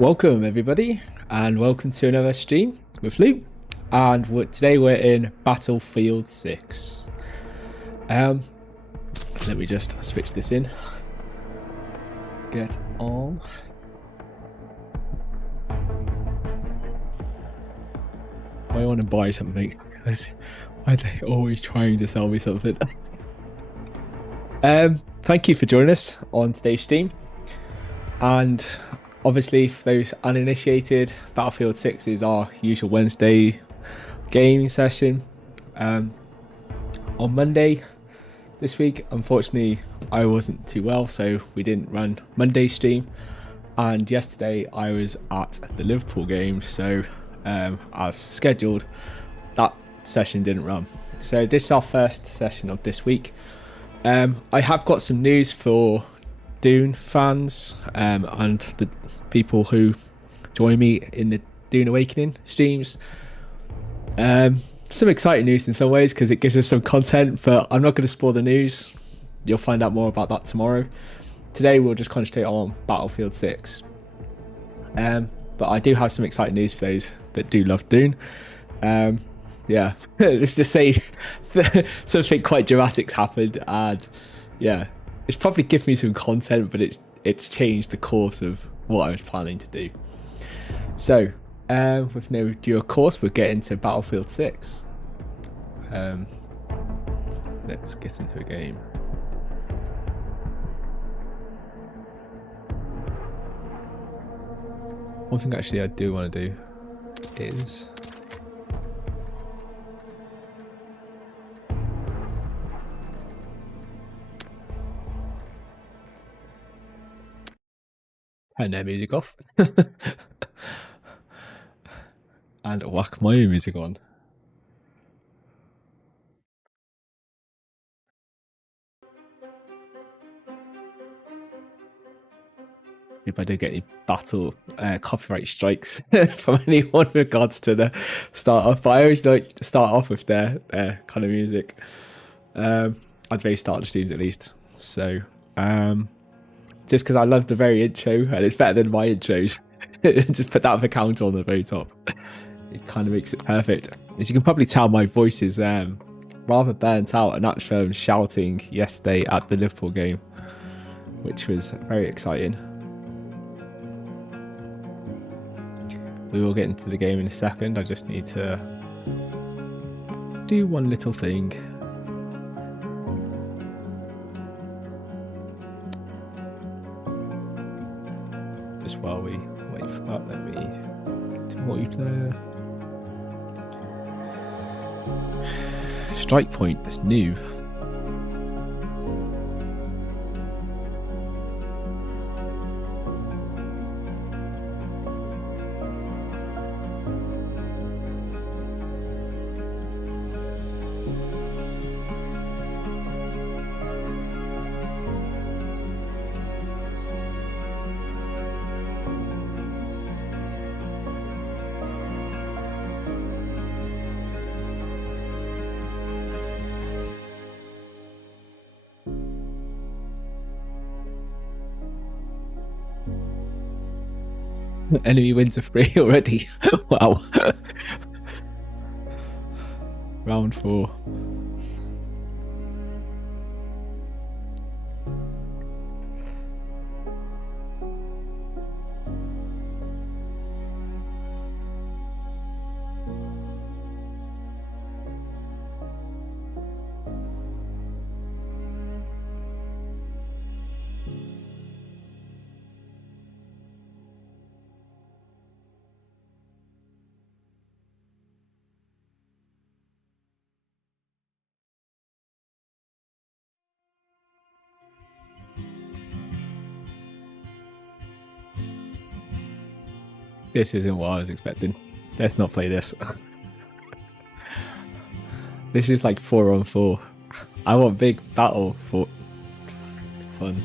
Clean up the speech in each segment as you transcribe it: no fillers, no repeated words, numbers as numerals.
Welcome everybody, and welcome to another stream with Luke. And today we're in Battlefield 6. Let me just switch this in. Get on. I want to buy something. Why are they always trying to sell me something? Thank you for joining us on today's stream. And obviously, for those uninitiated, Battlefield 6 is our usual Wednesday gaming session. On Monday this week, unfortunately, I wasn't too well, so we didn't run Monday's stream. And yesterday, I was at the Liverpool game, so as scheduled, that session didn't run. So this is our first session of this week. I have got some news for Dune fans and the people who join me in the Dune Awakening streams. Some exciting news in some ways because it gives us some content, but I'm not going to spoil the news. You'll find out more about that tomorrow. Today we'll just concentrate on Battlefield 6. But I do have some exciting news for those that do love Dune. Yeah, let's just say something quite dramatic's happened, and yeah, it's probably given me some content, but it's changed the course of what I was planning to do. So, with no ado, of course, we'll get into Battlefield 6. Let's get into a game. One thing actually I do want to do is turn their music off and whack my own music on. If I do get any copyright strikes from anyone in regards to the start off, but I always like to start off with their kind of music at the very start of the streams at least. So just because I love the very intro and it's better than my intros, just put that with a counter on the very top. It kind of makes it perfect. As you can probably tell, my voice is rather burnt out, and that's from shouting yesterday at the Liverpool game, which was very exciting. We will get into the game in a second. I just need to do one little thing. Just while we wait for that, let me get to multiplayer. Strike point is new. Enemy wins a 3 already. Wow. Round 4. This isn't what I was expecting. Let's not play this. This is like 4-on-4. I want big battle for fun.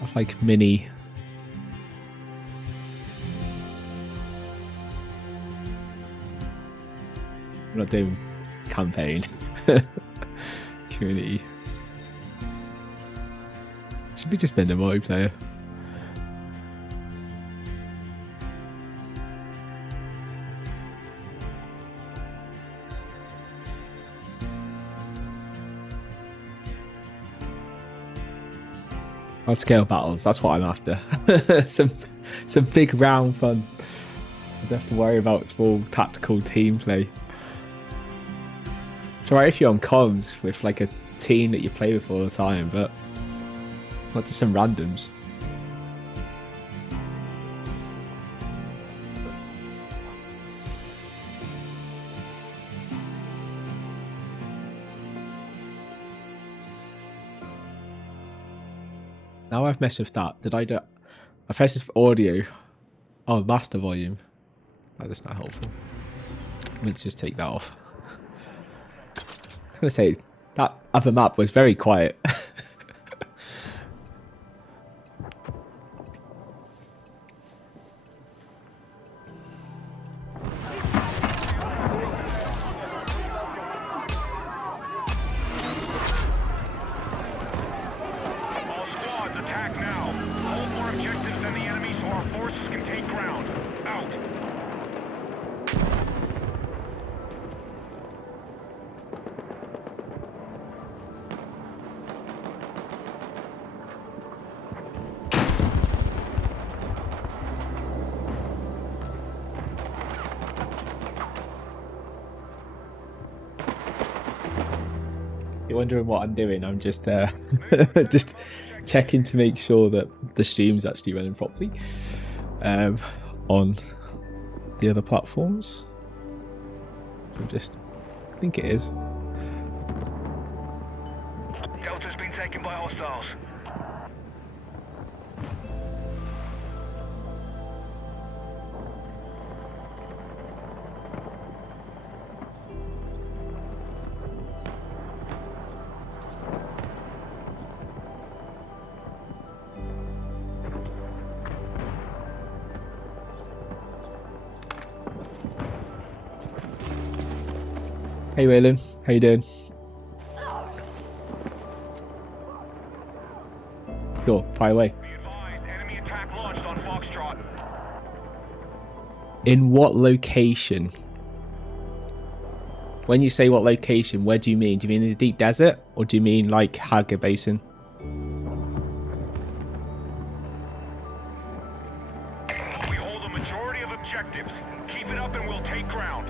That's like mini. I'm not doing campaign. Community. Could be just in the multiplayer. Hard scale battles, that's what I'm after. some big round fun. I don't have to worry about small tactical team play. It's alright if you're on comms with like a team that you play with all the time, but not just some randoms. Now I've messed with that. Did I do? I pressed this for audio. Oh, master volume. That is not helpful. Let's just take that off. I was gonna say that other map was very quiet. You're wondering what I'm doing. I'm just just checking to make sure that the stream's actually running properly on the other platforms. I think it is. Delta's been taken by hostiles. Hey Waylon, how you doing? Sure, fire away. Be advised, enemy attack launched on Foxtrot. In what location? When you say what location, where do you mean? Do you mean in the deep desert? Or do you mean like Hager Basin? We hold a majority of objectives. Keep it up and we'll take ground.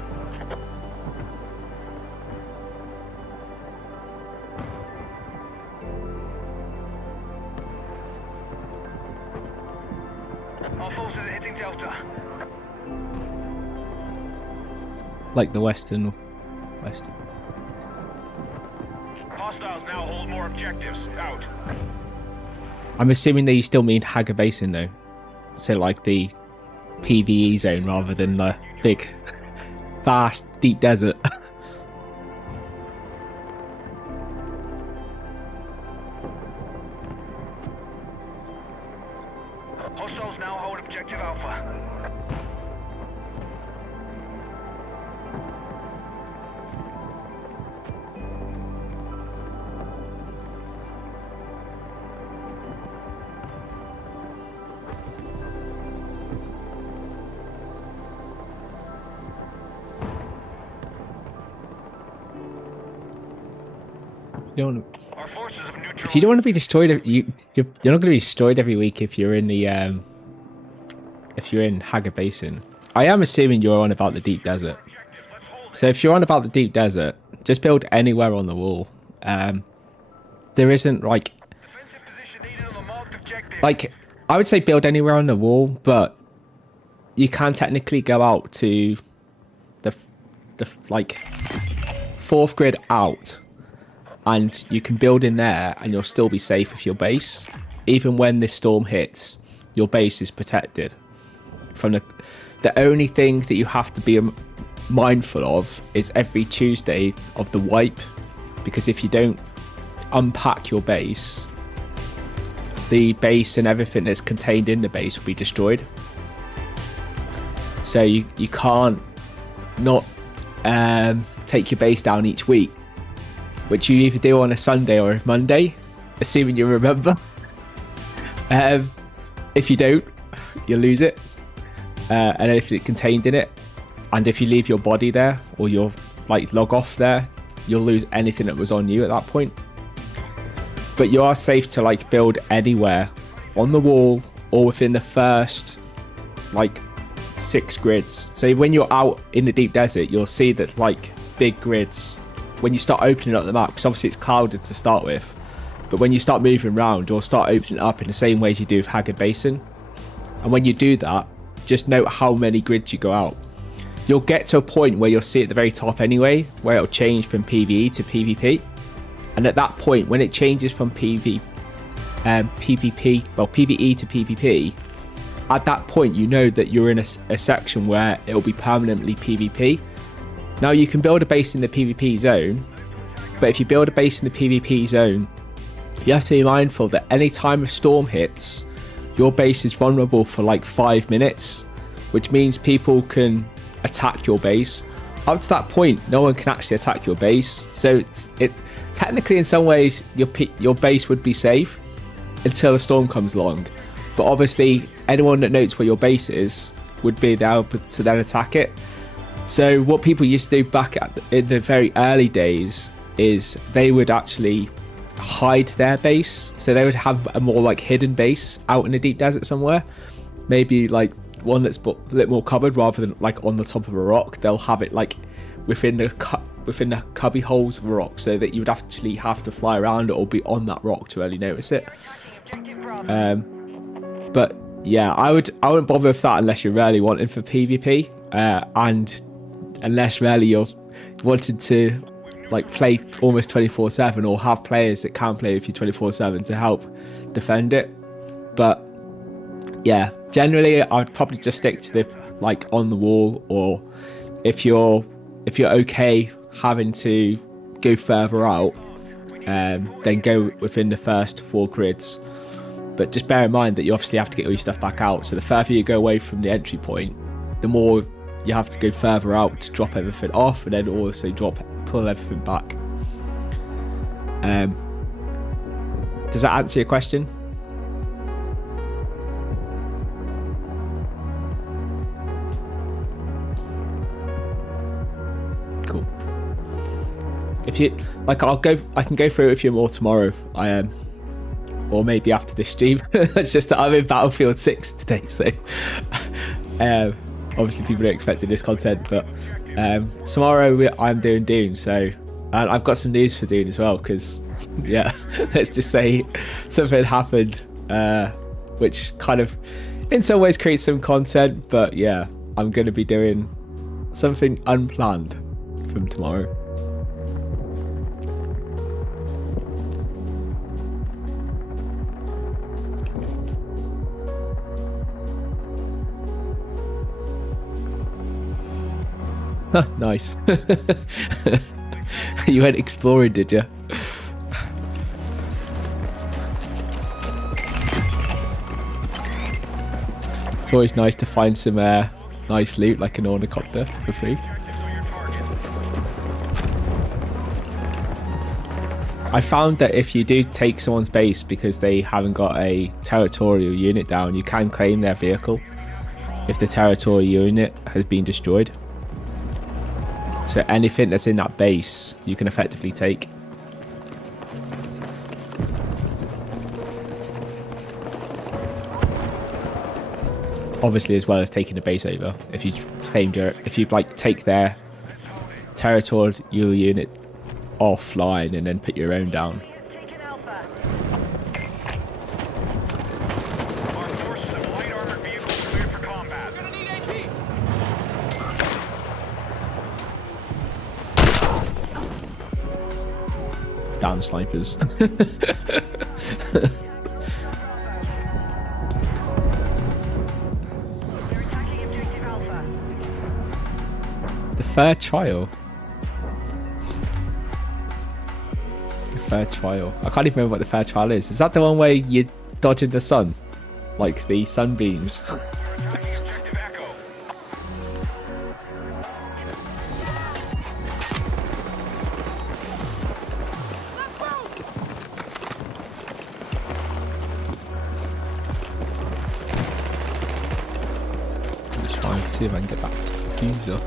Our forces are hitting Delta. Like the western west. Hostiles now hold more objectives. Out. I'm assuming that you still mean Hager Basin though. So like the PvE zone rather than the big, vast, deep desert. Hostiles now hold objective Alpha. Our forces have neutralized. If you don't want to be destroyed, you're not going to be destroyed every week if you're in the if you're in Hager Basin. I am assuming you're on about the deep desert. So if you're on about the deep desert, just build anywhere on the wall. There isn't like I would say build anywhere on the wall, but you can technically go out to the like fourth grid out. And you can build in there and you'll still be safe with your base. Even when this storm hits, your base is protected. From the only thing that you have to be mindful of is every Tuesday of the wipe. Because if you don't unpack your base, the base and everything that's contained in the base will be destroyed. So you can't not take your base down each week. Which you either do on a Sunday or a Monday, assuming you remember. If you don't, you'll lose it, and anything contained in it. And if you leave your body there, or your like log off there, you'll lose anything that was on you at that point. But you are safe to like build anywhere on the wall or within the first like 6 grids. So when you're out in the deep desert, you'll see that's like big grids when you start opening up the map, because obviously it's clouded to start with. But when you start moving around, you'll start opening up in the same way as you do with Haggard Basin. And when you do that, just note how many grids you go out. You'll get to a point where you'll see at the very top anyway, where it'll change from PvE to PvP. And at that point, when it changes from PvE to PvP, at that point you know that you're in a section where it'll be permanently PvP. Now you can build a base in the PvP zone, but if you build a base in the PvP zone, you have to be mindful that any time a storm hits, your base is vulnerable for like 5 minutes, which means people can attack your base. Up to that point, no one can actually attack your base. So it technically, in some ways, your base would be safe until a storm comes along. But obviously, anyone that knows where your base is would be able to then attack it. So what people used to do back in the very early days is they would actually hide their base. So they would have a more like hidden base out in the deep desert somewhere, maybe like one that's a bit more covered rather than like on the top of a rock. They'll have it like within the cubby holes of a rock, so that you would actually have to fly around it or be on that rock to really notice it. But yeah, I wouldn't bother with that unless you're really wanting for PvP, and unless really you're wanting to like play almost 24/7 or have players that can play with you 24/7 to help defend it. But yeah, generally I'd probably just stick to the like on the wall, or if you're okay having to go further out, then go within the first 4 grids. But just bear in mind that you obviously have to get all your stuff back out. So the further you go away from the entry point, the more you have to go further out to drop everything off, and then also pull everything back. Does that answer your question? Cool. If you like, I can go through it with you more tomorrow. Or maybe after this stream. It's just that I'm in Battlefield 6 today, so obviously people are expecting this content. But tomorrow I'm doing Dune, so and I've got some news for Dune as well, because yeah, let's just say something happened, which kind of in some ways creates some content. But yeah, I'm going to be doing something unplanned from tomorrow. Nice. You went exploring, did you? It's always nice to find some nice loot like an ornithopter for free. I found that if you do take someone's base because they haven't got a territorial unit down, you can claim their vehicle if the territorial unit has been destroyed. So anything that's in that base, you can effectively take. Obviously, as well as taking the base over. If you like take their territorial unit offline and then put your own down. Damn snipers. The fair trial. The fair trial. I can't even remember what the fair trial is. Is that the one where you dodge in the sun? Like the sunbeams? just try and see if I can get that fuse up.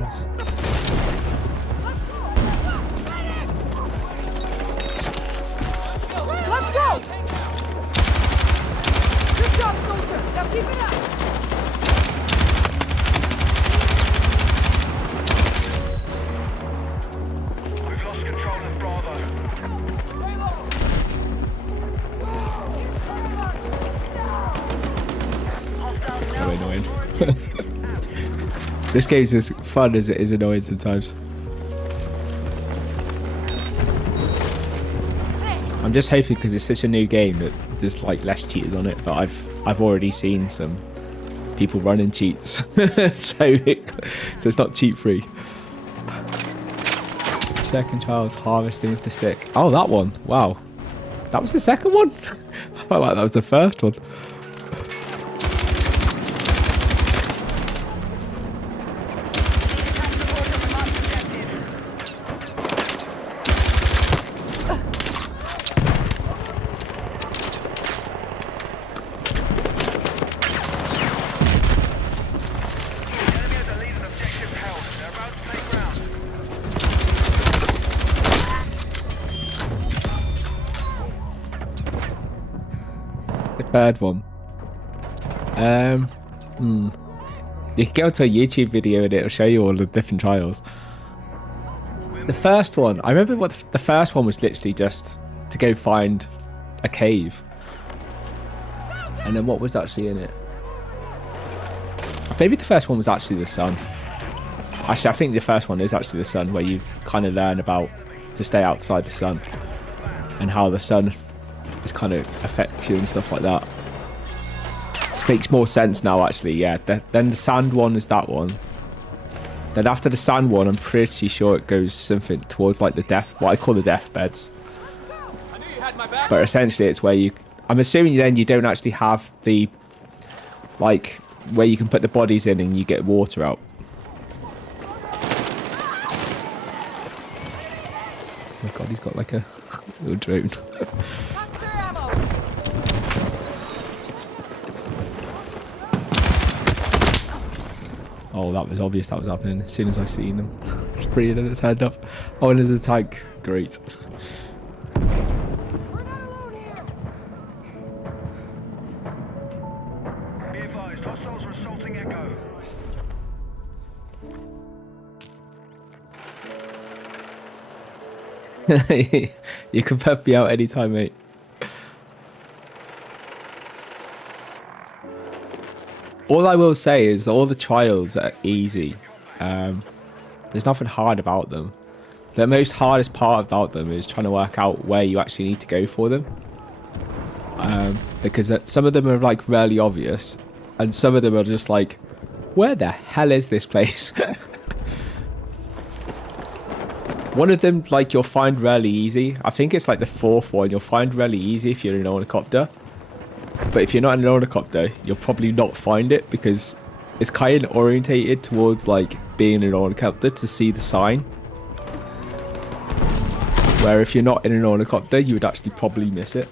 Nice. Let's go! Good job, soldier! Now keep it up! We've lost control of Bravo. So annoying. This game's as fun as it is annoying sometimes. I'm just hoping because it's such a new game that there's like less cheaters on it, but I've already seen some people running cheats, so it's not cheat free. Second child's harvesting with the stick. Oh, that one! Wow, that was the second one. I felt like that was the first one. Third one. You can go to a YouTube video and it'll show you all the different trials. The first one, I remember what the first one was literally just to go find a cave. And then what was actually in it? Maybe the first one was actually the sun. Actually, I think the first one is actually the sun, where you kind of learn about to stay outside the sun and how the sun is kind of affects you and stuff like that. It makes more sense now, actually. Yeah. Then the sand one is that one. Then after the sand one, I'm pretty sure it goes something towards like the death, what I call the death beds. But essentially, it's where you. I'm assuming then you don't actually have the like where you can put the bodies in and you get water out. Oh my god, he's got like a little drone. Oh, that was obvious that was happening as soon as I seen him. Breathing its head up. Oh, and there's a tank. Great. Be advised, hostiles are assaulting Echo. You can pep me out anytime, mate. All I will say is that all the trials are easy. There's nothing hard about them. The most hardest part about them is trying to work out where you actually need to go for them. Because some of them are like really obvious, and some of them are just like, where the hell is this place? One of them, like, you'll find really easy. I think it's like the fourth one. You'll find really easy if you're in an helicopter. But if you're not in an helicopter, you'll probably not find it because it's kind of orientated towards like being in an helicopter to see the sign. Where if you're not in an helicopter, you would actually probably miss it.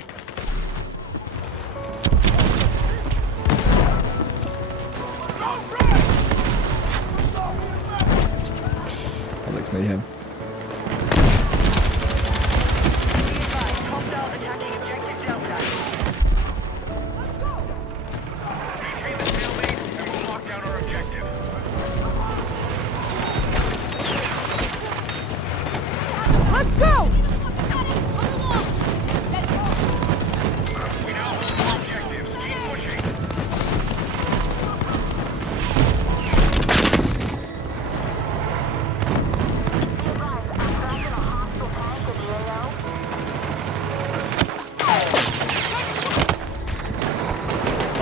That looks mayhem. Let's go!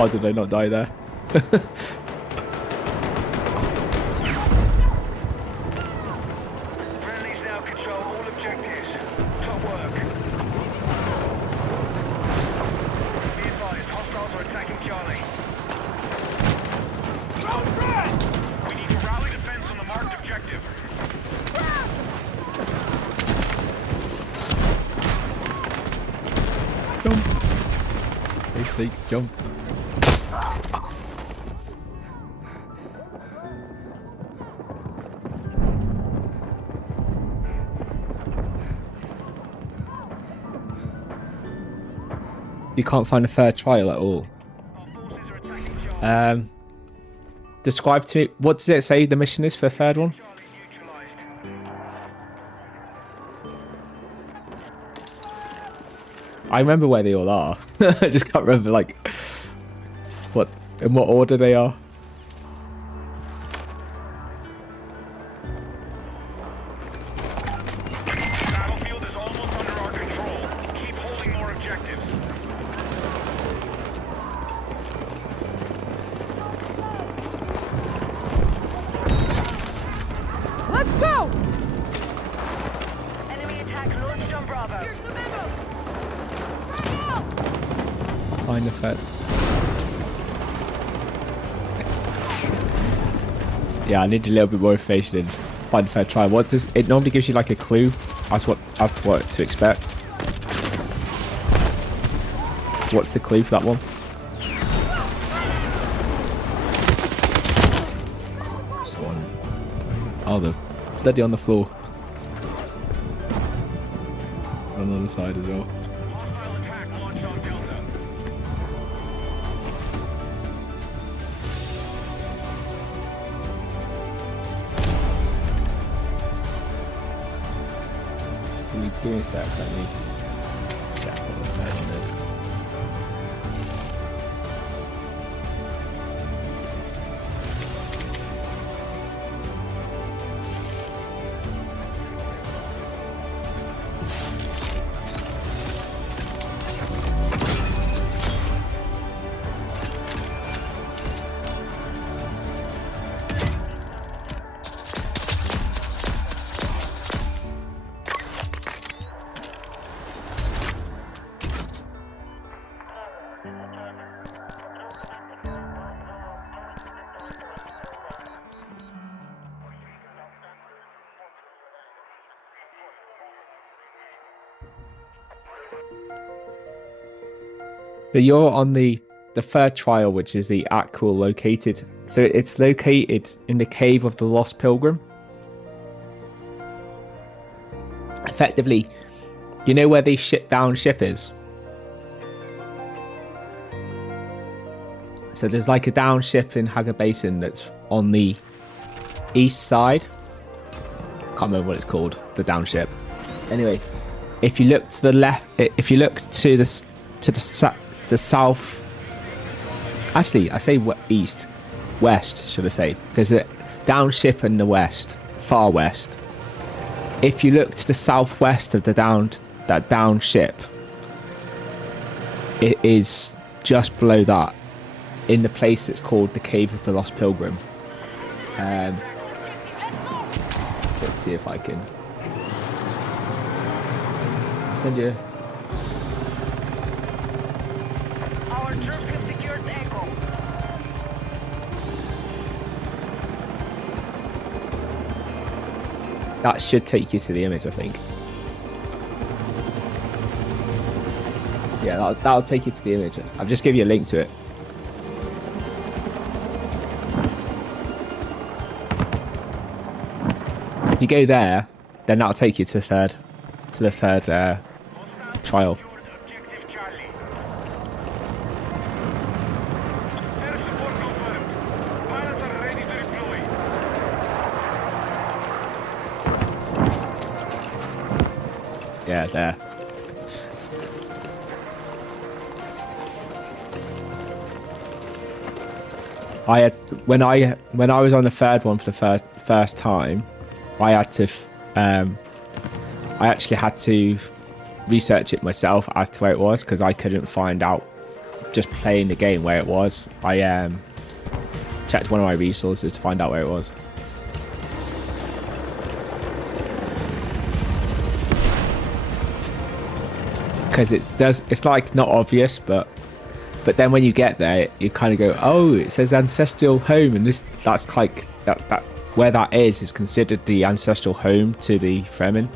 How did I not die there? Friendlies now control all objectives. Top work. Be advised, hostiles are attacking Charlie. We need to rally defense on the marked objective. sakes, jump. You can't find a fair trial at all. Describe to me, what does it say the mission is for the third one? I remember where they all are. I just can't remember like in what order they are. Battlefield is almost under our control. Keep holding more objectives. Let's go! Enemy attack launched on Bravo. Here's the memo! Right out! Find the third. Yeah, I need a little bit more information in find the third trial. What does it normally gives you like a clue as to what to expect? What's the clue for that one? Someone. Oh, they're bloody on the floor. And on the side as well. Hostile attack launched on Delta. Give me a sec, let me check what the third one is. But you're on the third trial, which is the actual located. So it's located in the cave of the Lost Pilgrim. Effectively, you know where the down ship is? So there's like a down ship in Hager Basin that's on the east side. Can't remember what it's called, the down ship. Anyway, if you look to the left, if you look to the south, actually I say east, west should I say? There's a down ship in the west, far west. If you look to the southwest of that down ship, it is just below that, in the place that's called the Cave of the Lost Pilgrim. Let's see if I can send you. Our troops have secured Echo. That should take you to the image, I think. Yeah, that'll take you to the image. I've just given you a link to it. If you go there, then that'll take you to the third trial. Objective Charlie. Air support confirmed. Pilots are ready to deploy. Yeah, there. I had when I was on the third one for the first time, I had to I actually had to research it myself as to where it was, because I couldn't find out just playing the game where it was. I checked one of my resources to find out where it was. Because it's like not obvious, but then when you get there, you kind of go, oh, it says ancestral home, and that's like that where that is considered the ancestral home to the Fremen,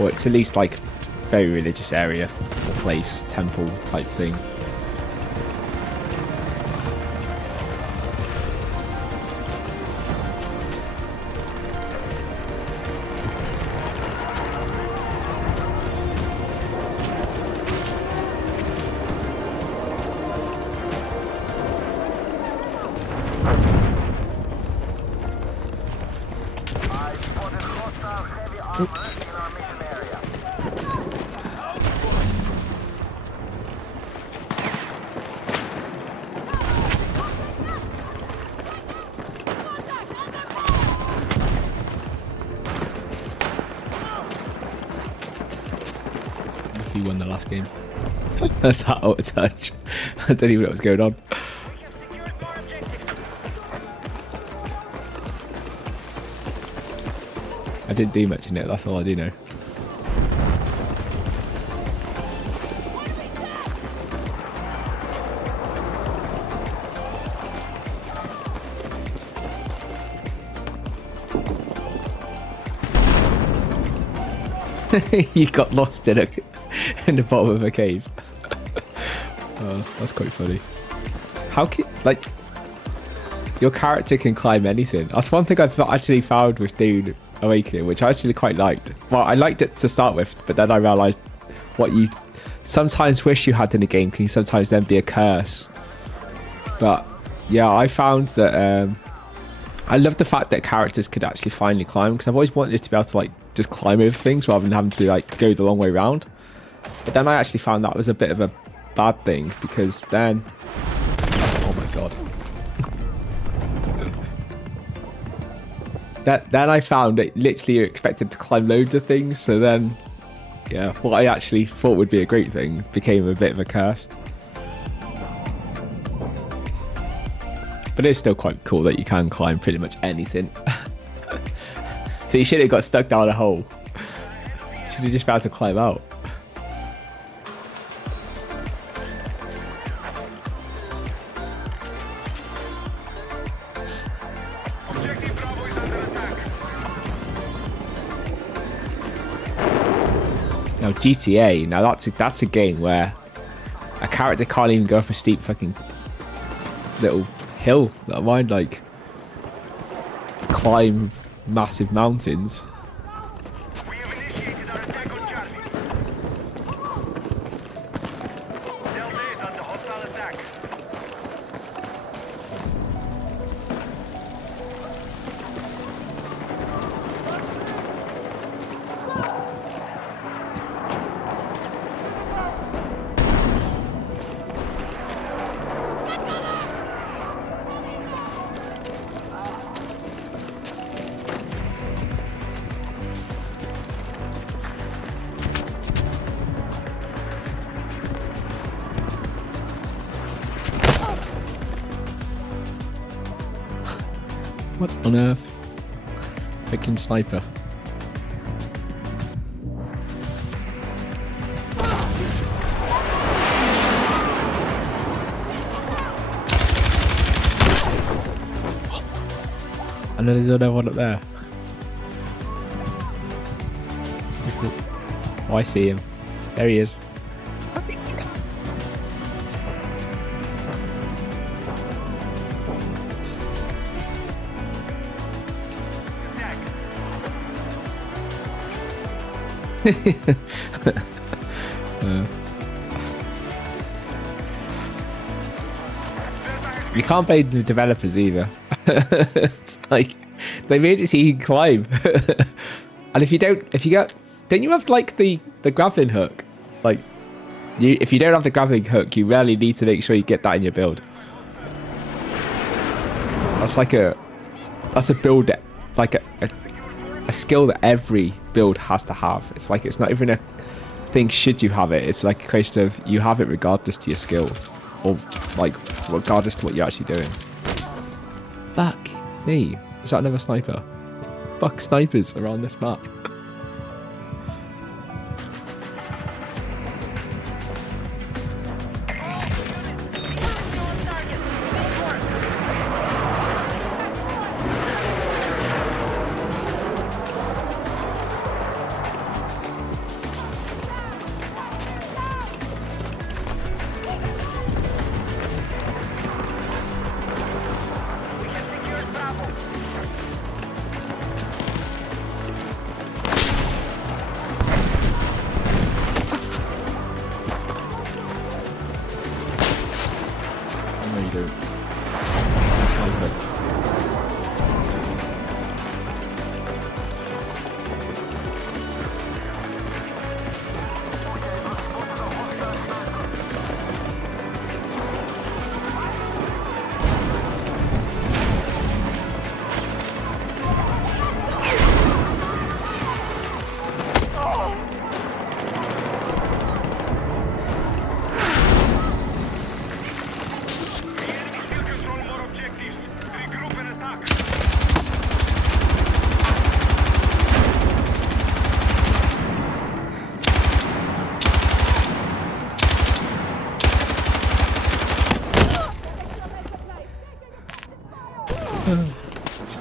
or it's at least like very religious area or place, temple type thing. He won the last game. That's that out of touch. I don't even know what's going on. We have secured more objectives. I didn't do much in it, that's all I do know. You got lost in the bottom of a cave. Oh, that's quite funny. How can, like, your character can climb anything. That's one thing I've actually found with Dune Awakening, which I actually quite liked. Well, I liked it to start with, but then I realised what you sometimes wish you had in a game can sometimes then be a curse. But yeah, I found that I love the fact that characters could actually finally climb, because I've always wanted to be able to like just climb over things rather than having to like go the long way around. But then I actually found that was a bit of a bad thing, because then, oh my god, then I found that literally you're expected to climb loads of things. So then, yeah, what I actually thought would be a great thing became a bit of a curse. But it's still quite cool that you can climb pretty much anything. So you should have got stuck down a hole. You should have just been able to climb out. Objective Bravo is under attack. Now GTA, now that's a game where a character can't even go off a steep fucking little hill that I mind, like climb massive mountains. We have initiated our attack on Charlie. Delta is under hostile attack. What on earth? Freaking sniper. And then there's another one up there. That's pretty cool. Oh, I see him. There he is. You can't blame the developers either. It's like they made it so you can climb, and if you don't you have like the grappling hook? Like, if you don't have the grappling hook, you really need to make sure you get that in your build. That's like a build, like a skill that every build has to have. It's like, it's not even a thing should you have it. It's like a question of you have it regardless to your skill, or like regardless to what you're actually doing. Fuck me. Is that another sniper? Fuck snipers around this map.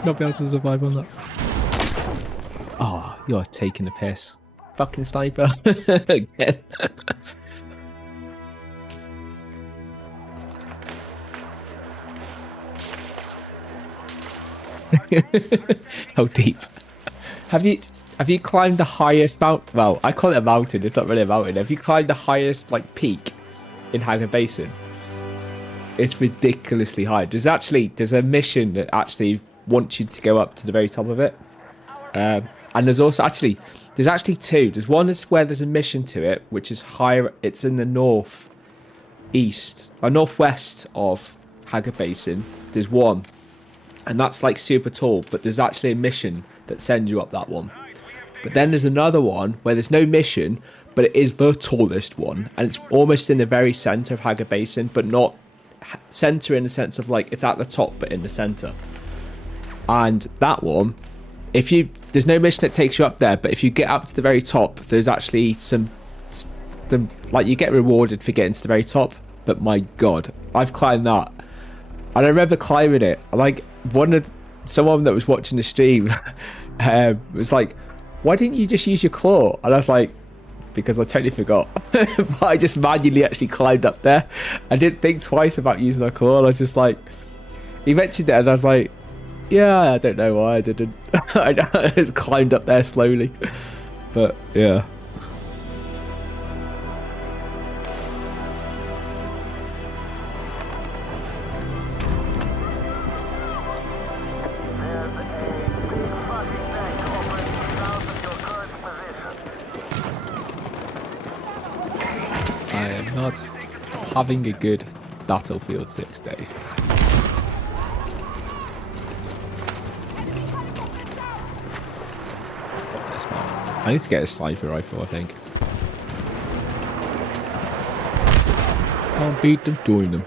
not be able to survive on that. Oh, you're taking the piss. Fucking sniper. Again. How deep? Have you climbed the highest mountain? Well, I call it a mountain. It's not really a mountain. Have you climbed the highest like peak in Hager Basin? It's ridiculously high. There's a mission that actually wants you to go up to the very top of it. And there's also there's actually two. There's one is where there's a mission to it, which is higher. It's in the northeast or northwest of Hager Basin. There's one, and that's like super tall. But there's actually a mission that sends you up that one. But then there's another one where there's no mission, but it is the tallest one, and it's almost in the very center of Hager Basin, but not center in the sense of like it's at the top, but in the center. And that one, there's no mission that takes you up there, but if you get up to the very top, there's actually like you get rewarded for getting to the very top. But my god, I've climbed that, and I remember climbing it. Like someone that was watching the stream was like, "Why didn't you just use your claw?" And I was like, because I totally forgot. But I just manually actually climbed up there. I didn't think twice about using a claw. I was just like, he mentioned it, and I was like, yeah, I don't know why I didn't. I just climbed up there slowly. But yeah. I am not having a good Battlefield 6 day. I need to get a sniper rifle, I think. Can't beat them, join them.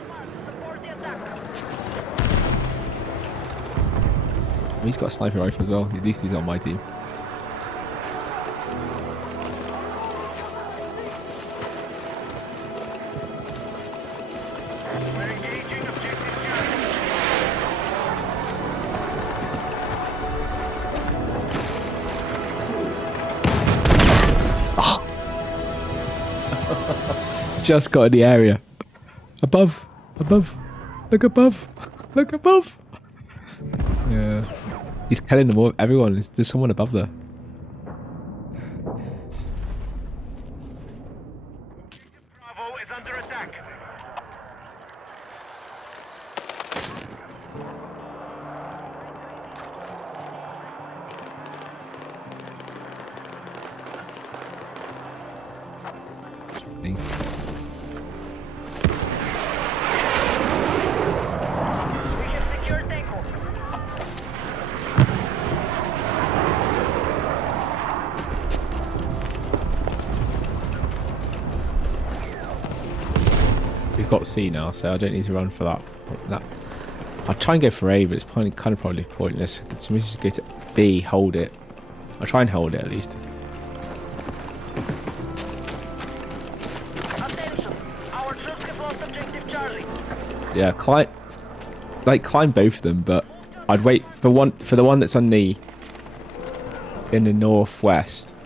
He's got a sniper rifle as well. At least he's on my team. Just got in the area. Above. Look above. Look above. Yeah. He's killing them all. Everyone. There's someone above there. Bravo is under attack. We have secured Tango. We've got C now, so I don't need to run for that. I'll try and go for A, but it's kind of probably pointless. So we just go to B, hold it. I'll try and hold it at least. Attention! Our troops have lost objective Charlie. Yeah, climb both of them, but I'd wait for the one that's in the northwest.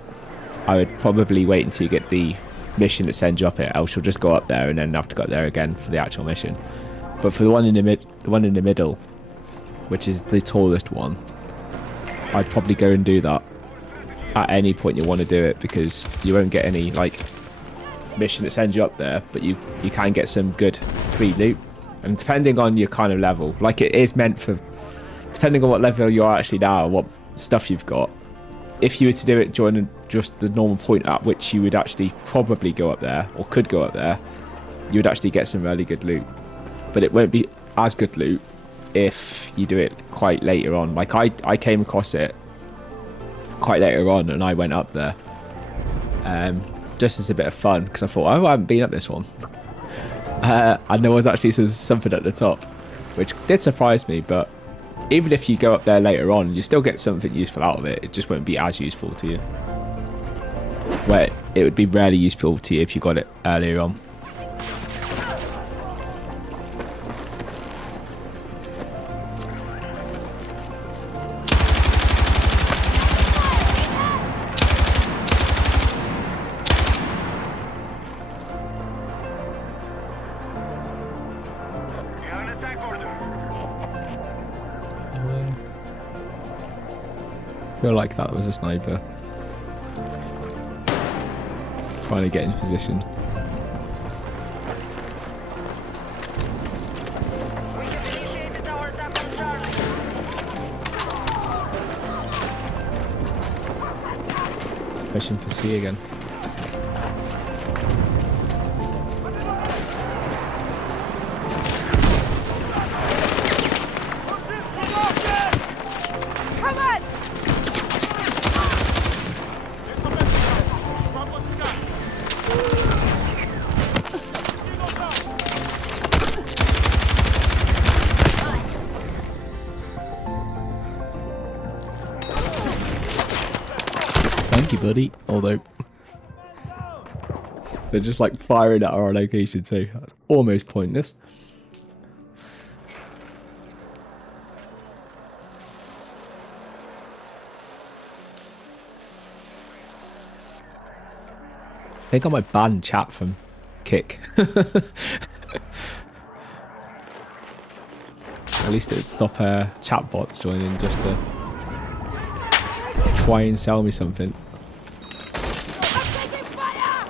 I would probably wait until you get the mission that sends you up it, else you'll just go up there and then have to go up there again for the actual mission. But for the one in the middle, which is the tallest one, I'd probably go and do that at any point you want to do it, because you won't get any like mission that sends you up there, but you can get some good free loot. And depending on your kind of level, like it is meant for, depending on what level you are actually now, what stuff you've got, if you were to do it during just the normal point at which you would actually probably go up there, or could go up there, you would actually get some really good loot. But it won't be as good loot if you do it quite later on. Like I came across it quite later on, and I went up there just as a bit of fun, because I thought, oh, I haven't been up this one. And there was actually something at the top, which did surprise me. But even if you go up there later on, you still get something useful out of it. It just won't be as useful to you. Where it would be rarely useful to you if you got it earlier on. feel like that was a sniper. Trying to get in position. We have initiated our attack on Charlie. Pushing for C again. Come on! Thank you, buddy. Although they're just like firing at our location too. That's almost pointless. I think I might ban chat from Kick. At least it would stop chat bots joining just to try and sell me something. I'm taking fire!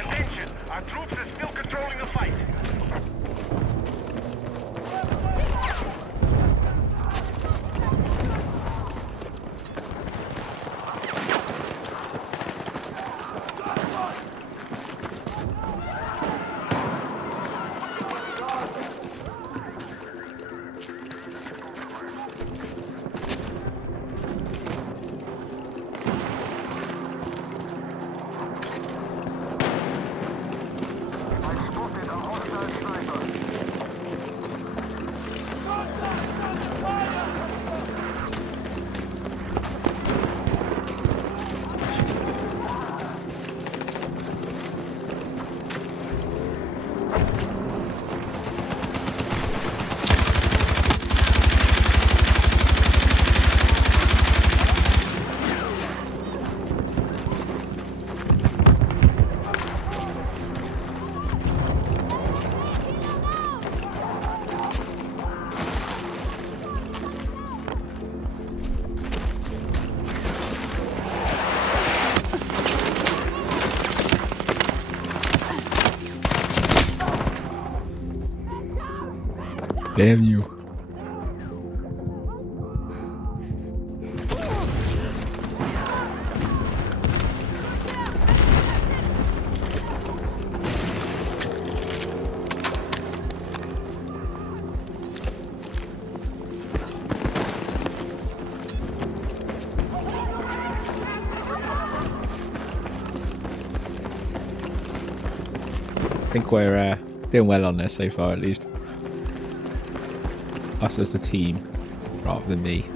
Attention! Our troops are still controlling the fight. Damn you. I think we're doing well on this so far, at least. Us as a team, rather than me.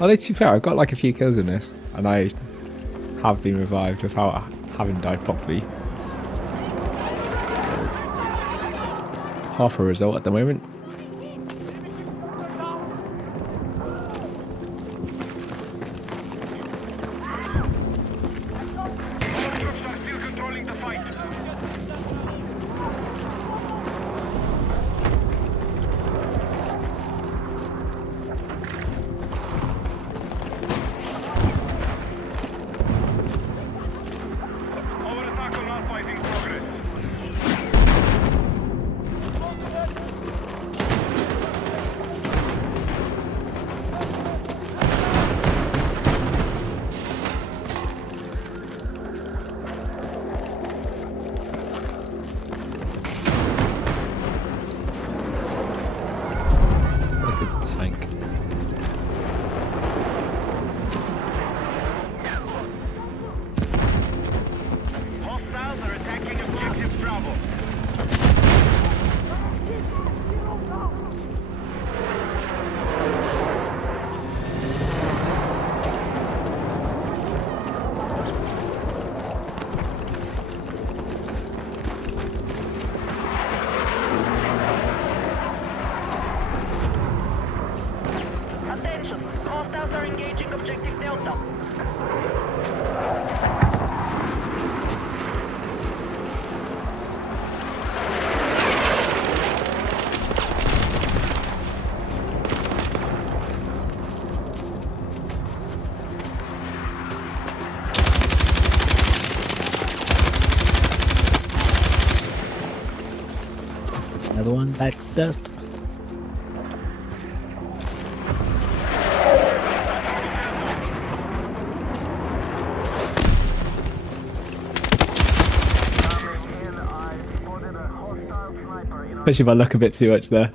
Although, to be fair, I've got like a few kills in this, and I have been revived without having died properly. Half a result at the moment. Troops are still controlling the fight. Our attack on Alpha is in progress. Look at the tank. Hostiles are attacking objective Bravo. Attention! Hostiles are engaging objective Delta. Another one bites dust. Pushing my luck a bit too much there.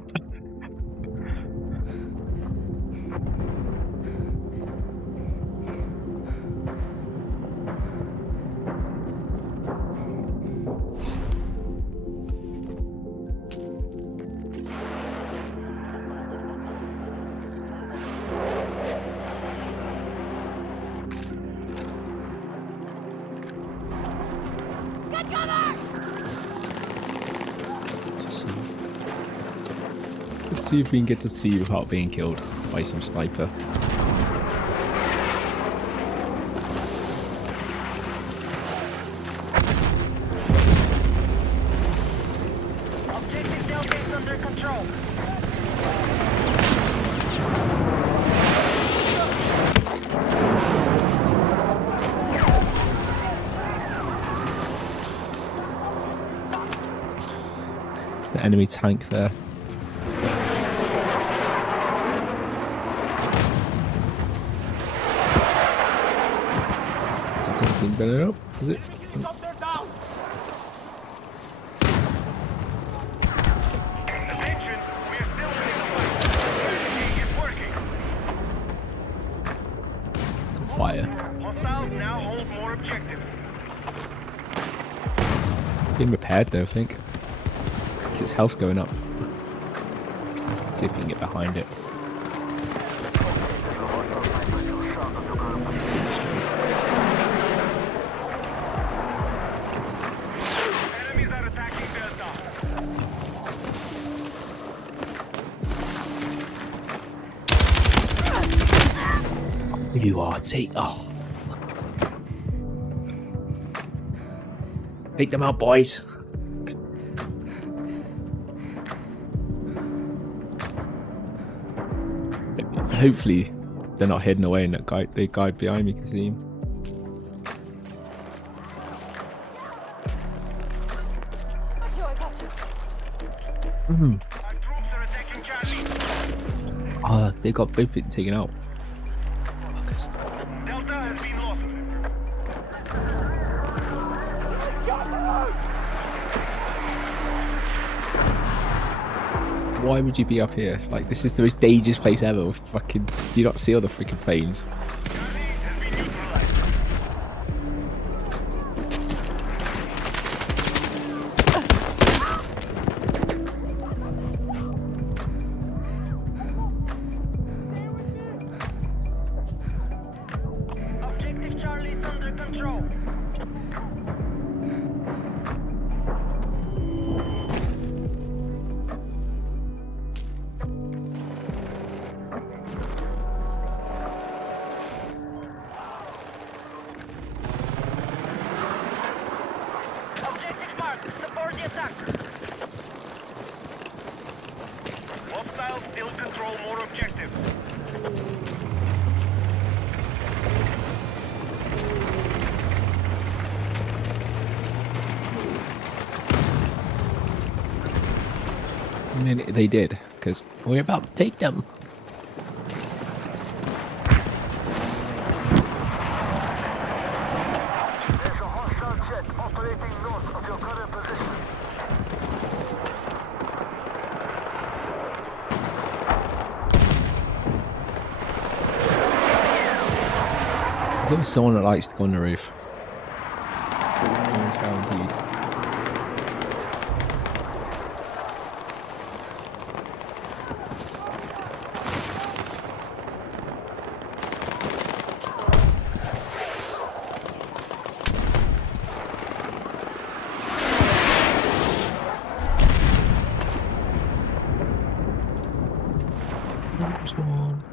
Get cover! Let's see if we can get to see without being killed by some sniper. Objective Delta is under control. The enemy tank there. Better up, is it? Attention, we are still winning the fight. Strategy is working. It's on fire. Hostiles now hold more objectives. Being repaired though, I think. Because its health's going up. See if we can get behind it. Enemies are attacking Delta. You are take them out, boys. Hopefully they're not hidden away and that guy behind me can see him. Got you, I got you. Our troops are attacking Charlie. Oh, they got both of it taken out. Fuckers. Delta has been lost. Why would you be up here? Like, this is the most dangerous place ever. Fucking, do you not see all the freaking planes? Charlie has been neutralized. Objective Charlie police under control. Objective marked. Support the attack. Hostiles still control more objectives. I mean, they did, because we're about to take them. There's a hostile jet operating north of your current position. There's always someone that likes to go on the roof. Almost guaranteed. There's one.